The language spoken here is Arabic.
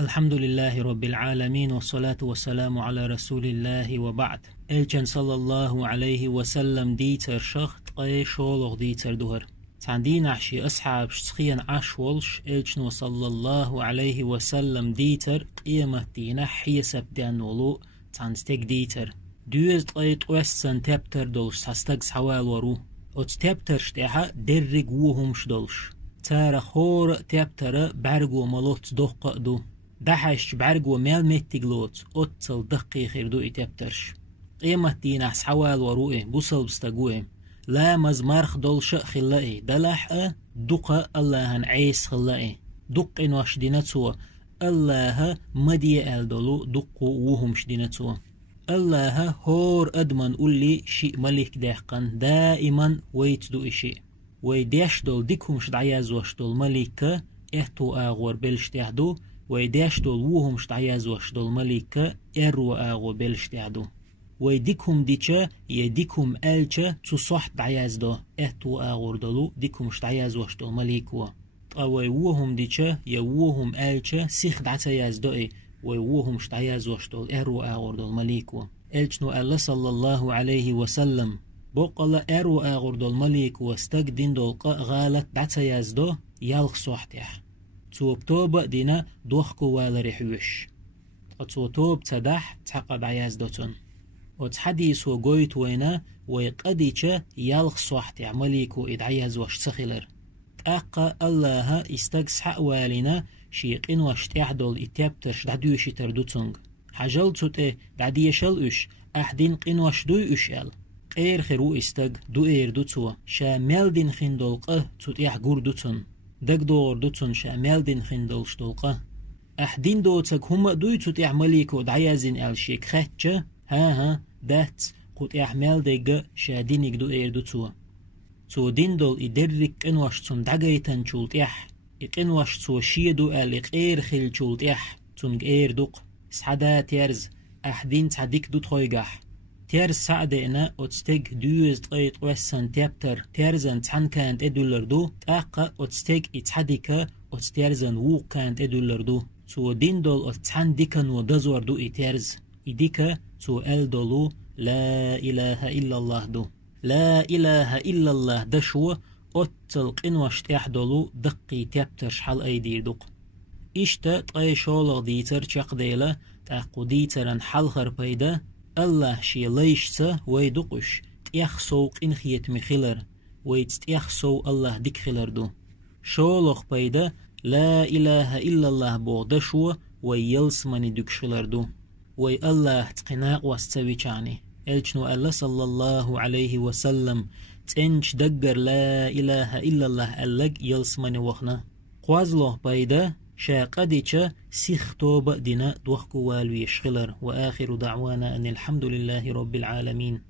الحمد لله رب العالمين والصلاة والسلام على رسول الله وبعد. الچن صلى الله عليه وسلم ديتر شخط قي شولغ ديتر دهر تعدين عشي أصحاب شخيان عشولش الچن صلى الله عليه وسلم ديتر قيمة دينا حيسب ديان ولو تعنستك ديتر دوز قيت وسن تبتر دولش سستق سحوال ورو ات تبتر شتيحا درق وهم شدولش تارا خور تبتر برقو ملوت دقق دو دحش بعرقو ميل متقلوت أتصل دقيق يردو إتبترش قيمة دينا حوال وروئه بوصل بستقوه لا مزمارخ دولش خلائه دلح دقا الله عيس خلائه دق إنواش دينتوا الله مدي ألدولو دقو وهمش دينتوا الله هور أدمن قولي شيء ملك دهقن دائما ويتدو إشي ويديش دول ديكهمش دعياز واش دول ملكة احتو آغور بلشتيحدو ويديش دول وهم شتعياز واش دول ملكة ارو آغو بلشتيحدو ويديكهم ديشا يديكهم ألشا تصح دعياز دو احتو آغور دولو ديكهم شتعياز واش دول ملكوا طاوي وهم ديشا يوهم ألشا سيخ دعتياز دو ويوهم شتعياز واش دول ارو آغور دول ملكوا الچنو الله صلى الله عليه وسلم بوقلا ارو آغور دول ملكوا استقدين دول غالت دعتياز دو يالخ صحتيح توب دينا دوخكو والريحوش توب تدح تحقد عياز دوتون وتحديث وقويت وينا ويقديش يالخ صحتي عمليكو إدعياز وش سخلر تأقى الله استقسح والنا شيقين وش تعدل إتيابترش دعدوشي تردوتونغ حجل توتي دعديشل اش أحدين قين وش دوي اشيال قير خيرو استق دو اير دوتوا شا ميلدين خندلقه توتيح قور دوتون دق دور دوتون شامل دين خندلش دولقه أحدين دوتك هم دويتو تعمليكو دعيازين الشيك خاتشة ها دات قد احمل ديق شادينيك دو اير دوتوا تو دين دول إدرك انواش تون دقايتن شولت اح اقنواش تو شيدو اليق اير خيل شولت اح تونج اير دوق سحدا تيرز أحدين تعديك دو تخويقح تيرز سعدنا أتستيق دوز طيط وسن تيبتر تيرزن تحن كانت إدولردو تاقا أتستيق إتحديكا أتستيرزن وو كانت إدولردو تو دين دول أتحن ديكن ودزوردو إتيرز إديكا تو ألدولو لا إله إلا الله دو لا إله إلا الله دشو أتلق إنوش تيحدولو دقي تيبتر شحال أيدير دوق إشتا طي شولغ ديتر چاق ديلا تاقو ديترن حلخر بيدا الله شي ليشسا ويدقش تيخ سوق إنخيت مخلر ويتيخ سو الله ديك خلردو شولغ بيدا لا إله إلا الله بوغدشو ويلس مني دكشلردو وي الله تقناق واستوي چاني الچنو الله صلى الله عليه وسلم تنش دقر لا إله إلا الله ألق يلس مني وخنا قوازلوه بيدا شاقديشا سيخ توب دينا دوخكو والوي شخلر وآخر دعوانا أن الحمد لله رب العالمين.